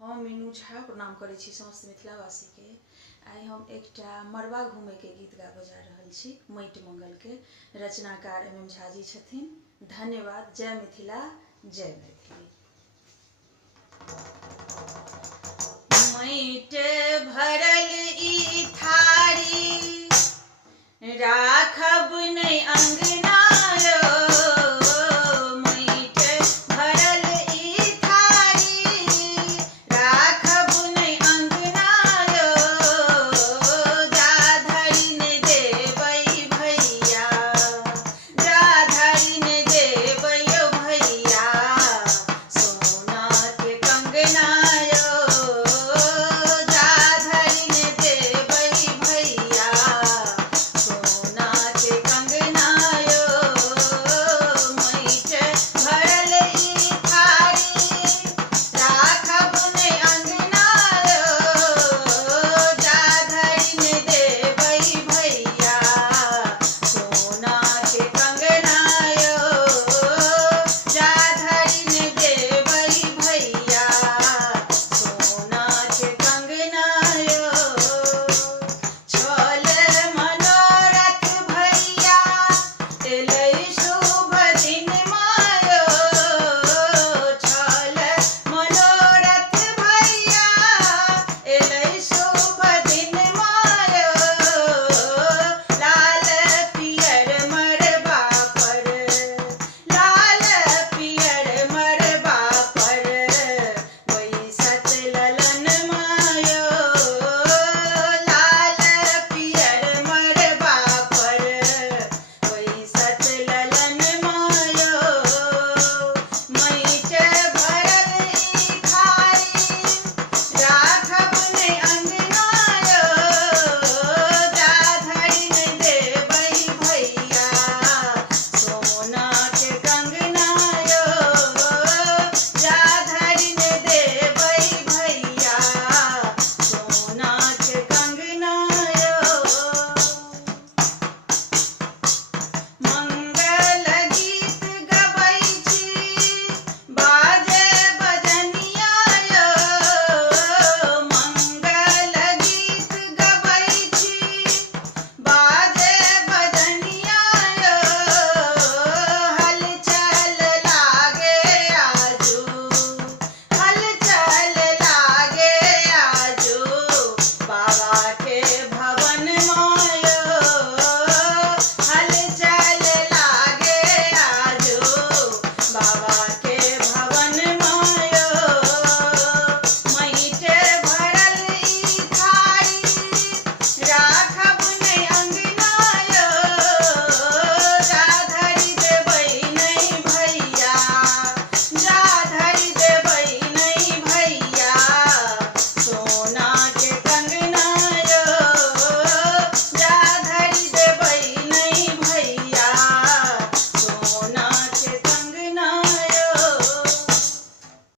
हम मीनू झा प्रणाम करै छी समस्त मिथिलावासी के। आई हम एकटा मरवा घूमे के गीत गाबऽ जा रहल छी। माटिमंगल के रचनाकार MM झा जी छथिन। धन्यवाद। जय मिथिला, जय मैथिली। माटि भरल ई थारी राखब नहीं अंगना